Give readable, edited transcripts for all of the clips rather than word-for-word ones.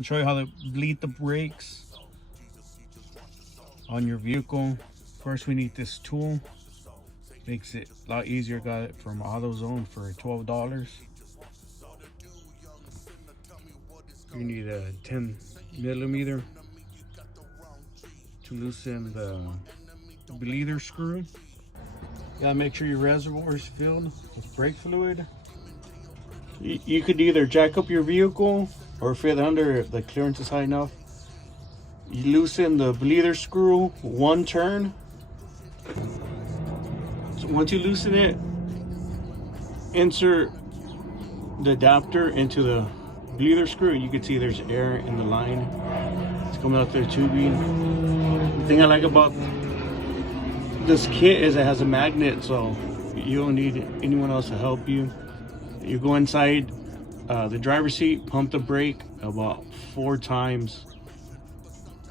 I'll show you how to bleed the brakes on your vehicle. First, we need this tool. Makes it a lot easier. Got it from AutoZone for $12. You need a 10mm to loosen the bleeder screw. You gotta make sure your reservoir is filled with brake fluid. You could either jack up your vehicle or fit under if the clearance is high enough. You loosen the bleeder screw one turn. So once you loosen it, insert the adapter into the bleeder screw. You can see there's air in the line. It's coming out there tubing. The thing I like about this kit is it has a magnet, so you don't need anyone else to help you. You go inside the driver's seat, pump the brake about 4 times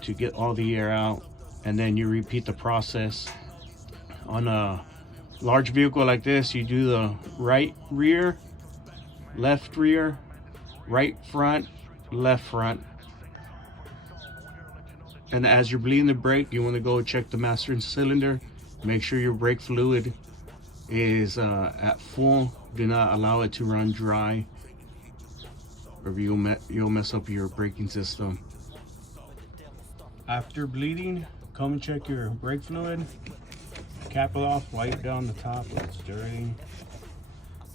to get all the air out, and then you repeat the process. On a large vehicle like this, you do the right rear, left rear, right front, left front. And as you're bleeding the brake, you want to go check the master cylinder. Make sure your brake fluid is at full. Do not allow it to run dry, or you'll mess up your braking system. After bleeding, come and check your brake fluid. Cap it off, wipe down the top if it's dirty,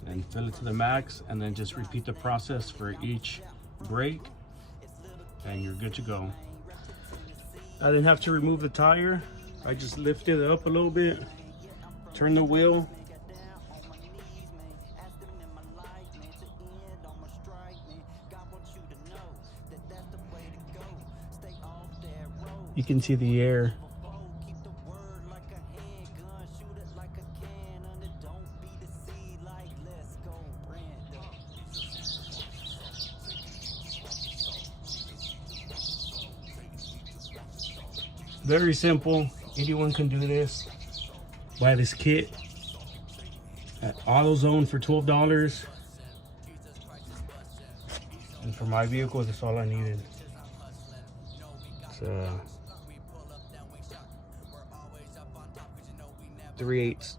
and fill it to the max, and then just repeat the process for each brake, and you're good to go. I didn't have to remove the tire. I just lifted it up a little bit, turn the wheel, you can see the air. Very simple. Anyone can do this. Buy this kit at AutoZone for $12. And for my vehicle, that's all I needed. It's 3/8